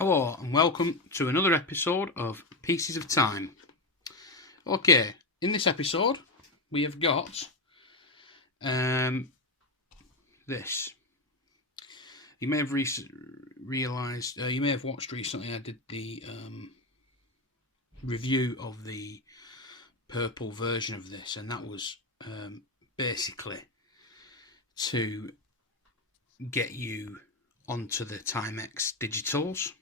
Hello and welcome to another episode of Pieces of Time. Okay, in this episode we have got this. You may have realised, you may have watched recently, I did the review of the purple version of this, and that was basically to get you onto the Timex Digitals.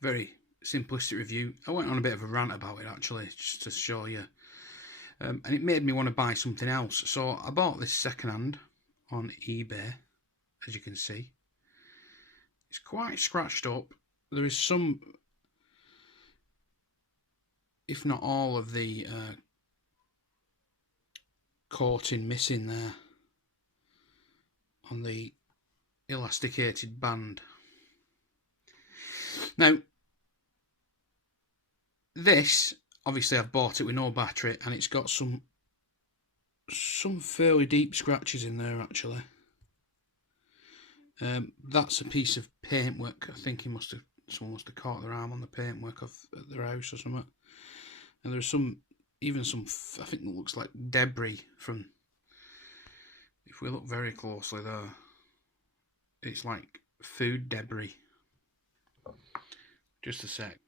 Very simplistic review. I went on a bit of a rant about it actually, just to show you. And it made me want to buy something else. So I bought this second-hand on eBay, as you can see. It's quite scratched up. There is some, if not all, of the coating missing there on the elasticated band. Now, this, obviously I've bought it with no battery, and it's got some fairly deep scratches in there actually. That's a piece of paintwork. I think someone must have caught their arm on the paintwork of their house or something. And there's even some, I think it looks like debris from, if we look very closely there, it's like food debris. Just a sec.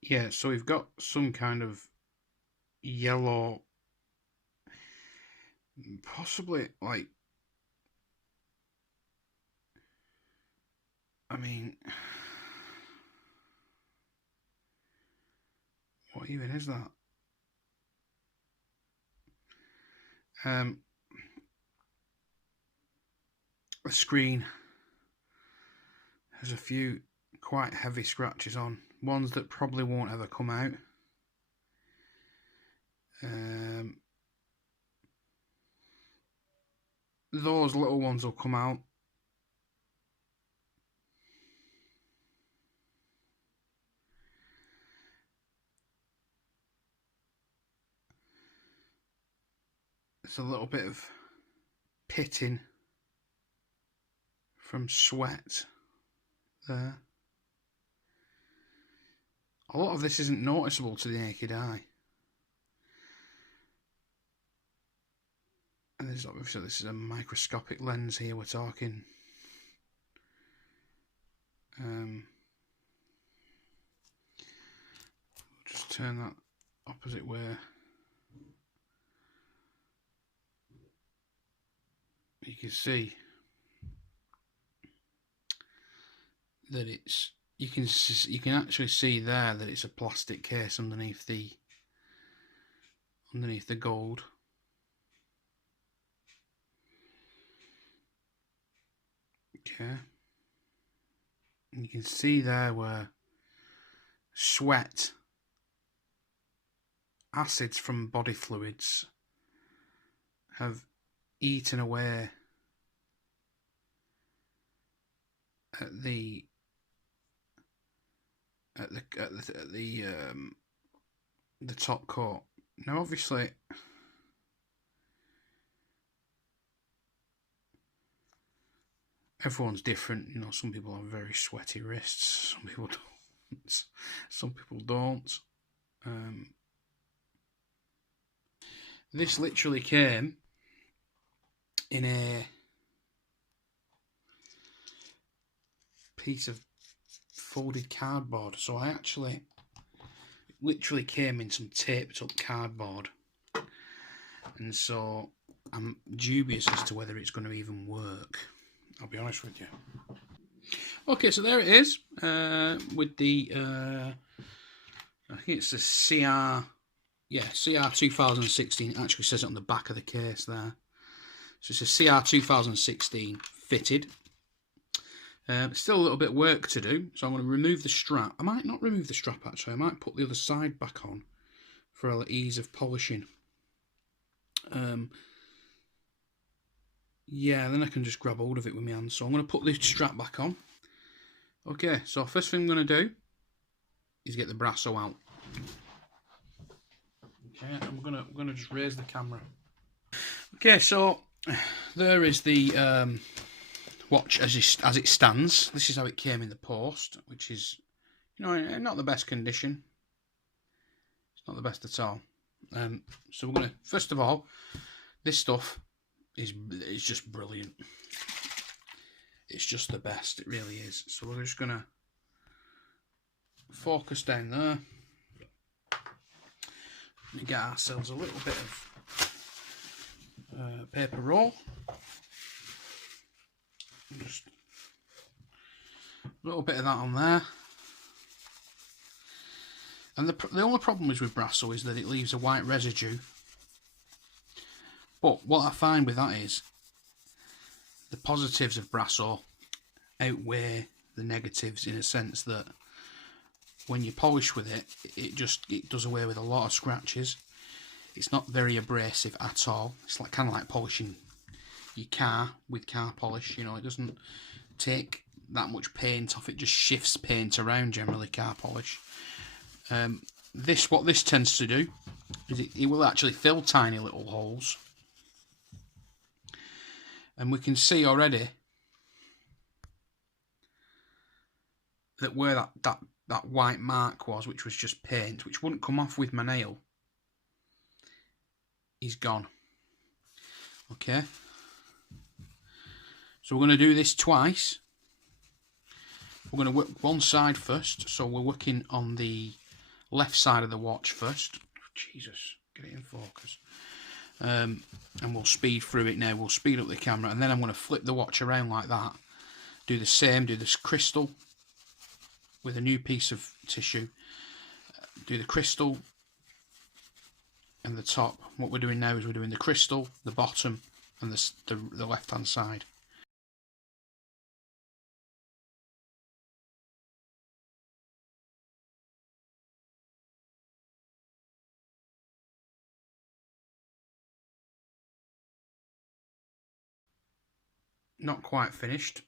Yeah, so we've got some kind of yellow, possibly like, I mean, what even is that? The screen has a few quite heavy scratches on, ones that probably won't ever come out. Those little ones will come out. There's a little bit of pitting from sweat there. A lot of this isn't noticeable to the naked eye. And there's obviously, this is a microscopic lens here we're talking. Just turn that opposite way. You can see that it's, you can actually see there that it's a plastic case underneath the gold. Okay, and you can see there where sweat, acids from body fluids have eaten away at the top coat. Now obviously everyone's different, you know, some people have very sweaty wrists, some people don't. Some people don't. This literally came in a piece of folded cardboard, so I actually literally came in some taped up cardboard, and so I'm dubious as to whether it's going to even work, I'll be honest with you. Okay, so there it is, with the I think it's the CR 2016. It actually says it on the back of the case there. So it's a CR 2016 fitted. Still a little bit of work to do, so I'm going to remove the strap. I might not remove the strap actually, I might put the other side back on for a little ease of polishing. Yeah, then I can just grab hold of it with my hands. So I'm going to put the strap back on. Okay, so first thing I'm going to do is get the brasso out. Okay, and we're going to just raise the camera. Okay, so there is the watch as it stands. This is how it came in the post, which is, you know, not the best condition. It's not the best at all. So we're gonna, first of all, this stuff is just brilliant. It's just the best. It really is. So we're just gonna focus down there and get ourselves a little bit of paper roll. Just a little bit of that on there. And the only problem is with Brasso is that it leaves a white residue. But what I find with that is the positives of Brasso outweigh the negatives, in a sense that when you polish with it, it does away with a lot of scratches. It's not very abrasive at all. It's like kind of like polishing your car with car polish. You know, it doesn't take that much paint off. It just shifts paint around, generally, car polish. What this tends to do is it will actually fill tiny little holes, and we can see already that where that white mark was, which was just paint, which wouldn't come off with my nail, is gone. Okay, so we're going to do this twice. We're going to work one side first, so we're working on the left side of the watch first. Jesus, get it in focus. And we'll speed through it now. We'll speed up the camera, and then I'm going to flip the watch around like that. Do the same, do this crystal with a new piece of tissue. Do the crystal and the top. What we're doing now is we're doing the crystal, the bottom, and the left-hand side. Not quite finished.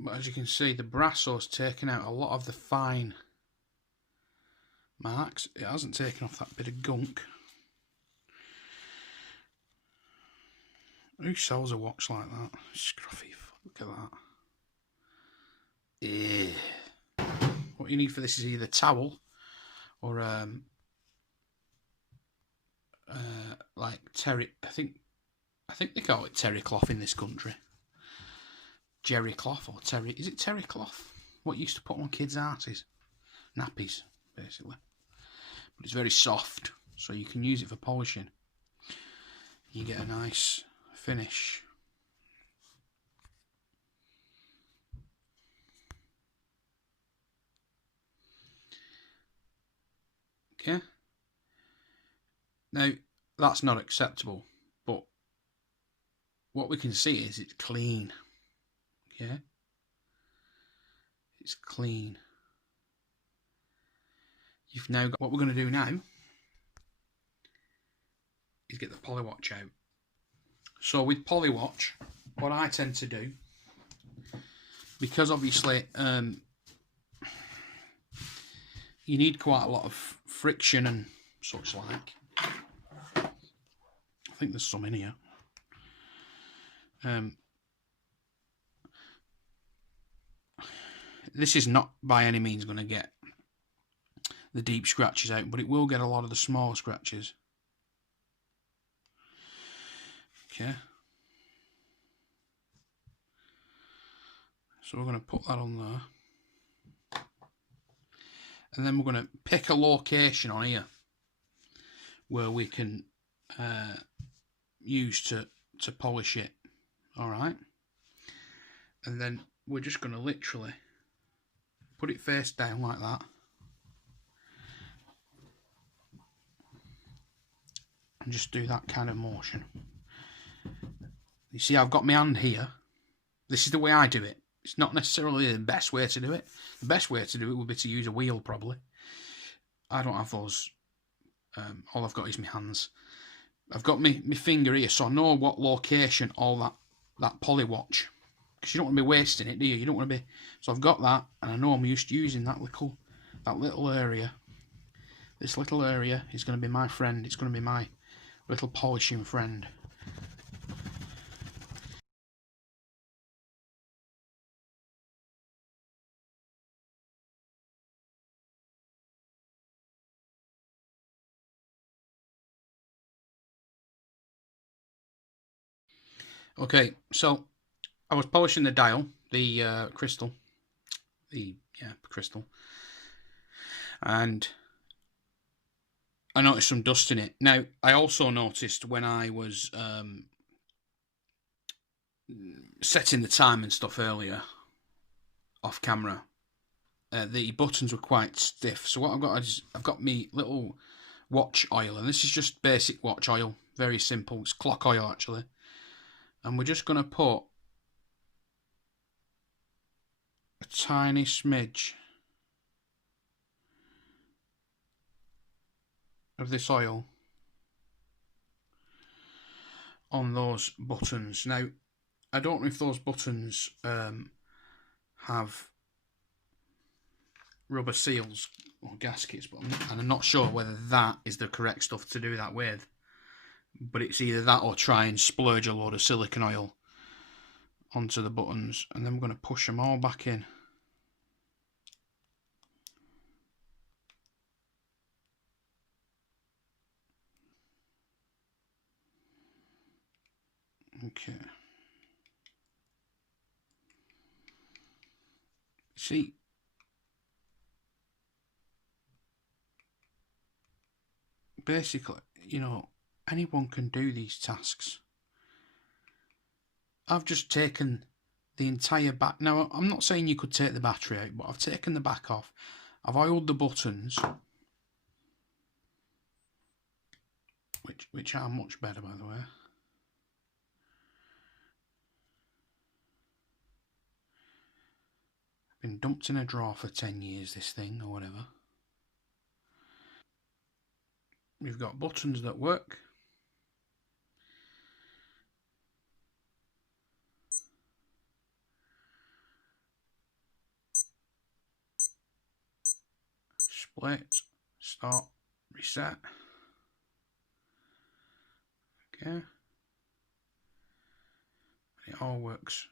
But as you can see, the Brasso's taken out a lot of the fine marks. It hasn't taken off that bit of gunk. Who sells a watch like that? Scruffy, look at that. Yeah. What you need for this is either towel or like terry. I think they call it terry cloth in this country. Jerry cloth or terry. Is it terry cloth? What you used to put on kids' arties? Nappies, basically. But it's very soft, so you can use it for polishing. You get a nice finish. Okay. Now, that's not acceptable, but what we can see is it's clean. Okay. It's clean. You've now got, what we're going to do now is get the polywatch out. So with polywatch, what I tend to do, because obviously you need quite a lot of friction and such like. I think there's some in here. This is not by any means going to get the deep scratches out, but it will get a lot of the small scratches. Okay. So we're going to put that on there. And then we're going to pick a location on here where we can use to polish it. Alright. And then we're just going to literally put it face down like that. And just do that kind of motion. You see, I've got my hand here. This is the way I do it. It's not necessarily the best way to do it. The best way to do it would be to use a wheel, probably. I don't have those. All I've got is my hands. I've got my finger here, so I know what location all that polywatch because you don't want to be wasting it, do you? You don't want to be. So I've got that, and I know I'm used to using that little area. This little area is going to be my friend. It's going to be my little polishing friend. Okay, so I was polishing the dial, the crystal, crystal, and I noticed some dust in it. Now, I also noticed when I was setting the time and stuff earlier, off camera, the buttons were quite stiff. So what I've got is I've got me little watch oil, and this is just basic watch oil, very simple. It's clock oil actually, and we're just going to put a tiny smidge of this oil on those buttons. Now, I don't know if those buttons have rubber seals or gaskets, but I'm not sure whether that is the correct stuff to do that with. But it's either that or try and splurge a load of silicone oil onto the buttons, and then we're going to push them all back in. Okay. See, basically, you know, anyone can do these tasks. I've just taken the entire back. Now, I'm not saying you could take the battery out, but I've taken the back off. I've oiled the buttons, which are much better, by the way. Been dumped in a drawer for 10 years, this thing, or whatever. We've got buttons that work. Split, stop, reset. Okay. It all works.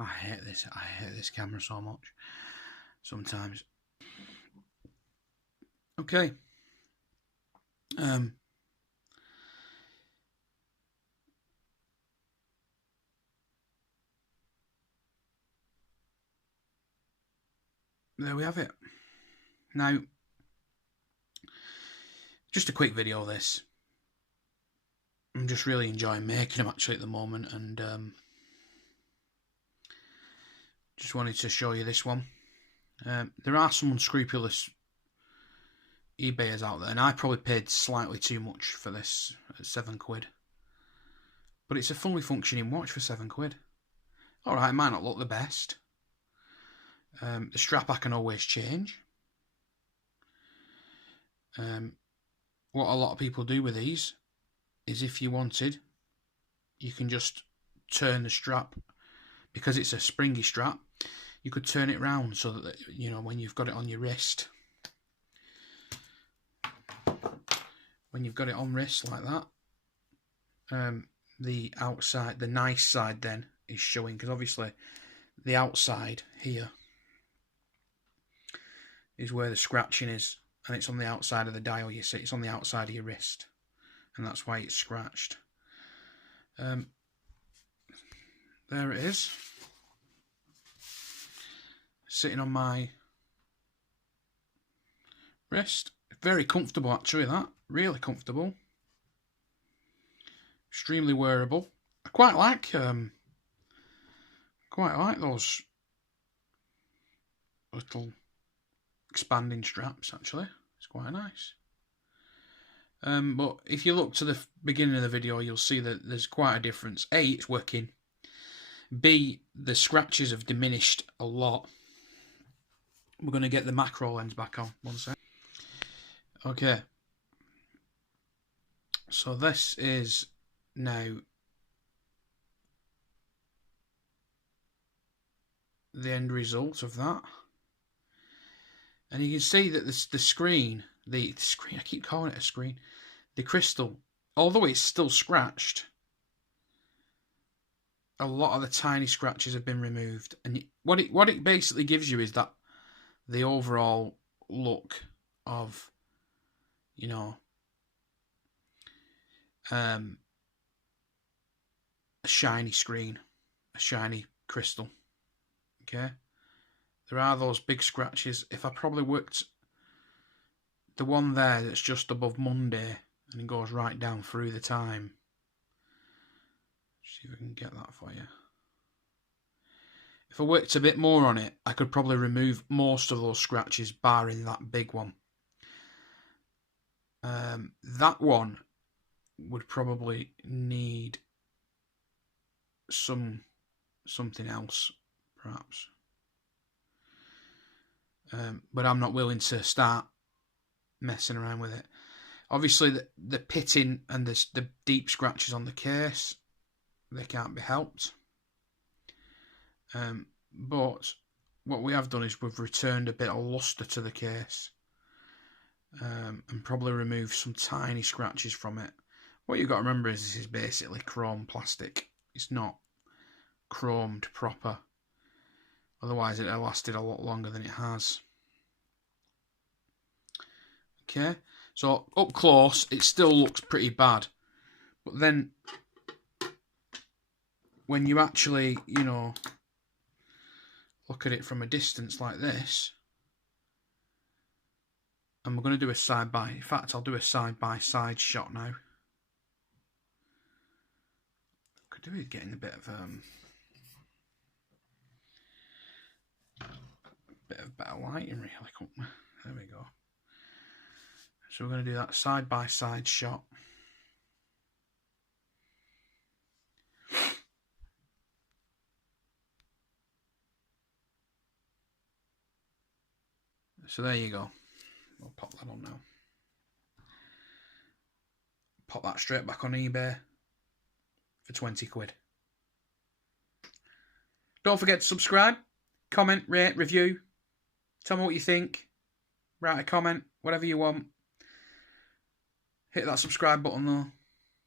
I hate this. I hate this camera so much. Sometimes. Okay. There we have it. Now, just a quick video of this. I'm just really enjoying making them actually at the moment, and just wanted to show you this one. There are some unscrupulous eBayers out there, and I probably paid slightly too much for this at £7. But it's a fully functioning watch for £7. Alright, it might not look the best. The strap I can always change. What a lot of people do with these is, if you wanted, you can just turn the strap, because it's a springy strap, you could turn it round so that, you know, when you've got it on your wrist, when you've got it on wrist like that, the outside, the nice side then is showing, because obviously the outside here is where the scratching is, and it's on the outside of the dial. You see, it's on the outside of your wrist, and that's why it's scratched. There it is, sitting on my wrist. Very comfortable actually, that. Really comfortable. Extremely wearable. I quite like those little expanding straps actually. It's quite nice. But if you look to the beginning of the video, you'll see that there's quite a difference. A, it's working. B, the scratches have diminished a lot. we're going to get the macro lens back on. One sec. Okay. So this is now the end result of that. And you can see that the screen, I keep calling it a screen, the crystal, although it's still scratched, a lot of the tiny scratches have been removed. And what it basically gives you is that the overall look of, you know, a shiny screen, a shiny crystal. Okay, there are those big scratches. If I probably worked the one there that's just above Monday and it goes right down through the time. See if I can get that for you. If I worked a bit more on it, I could probably remove most of those scratches, barring that big one. That one would probably need something else, perhaps. But I'm not willing to start messing around with it. Obviously, the pitting and the deep scratches on the case, they can't be helped. But what we have done is we've returned a bit of luster to the case, and probably removed some tiny scratches from it. What you've got to remember is this is basically chrome plastic. It's not chromed proper. Otherwise, it'd have lasted a lot longer than it has. Okay, so up close, it still looks pretty bad. But then, when you actually, you know, look at it from a distance like this, and we're going to do a side-by... In fact, I'll do a side-by-side shot now. Could do with getting a bit of better lighting, really. There we go. So we're going to do that side-by-side shot. So there you go. I'll pop that on now. Pop that straight back on eBay for 20 quid. Don't forget to subscribe, comment, rate, review. Tell me what you think. Write a comment, whatever you want. Hit that subscribe button though.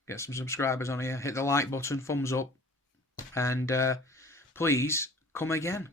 Get some subscribers on here. Hit the like button, thumbs up. And please come again.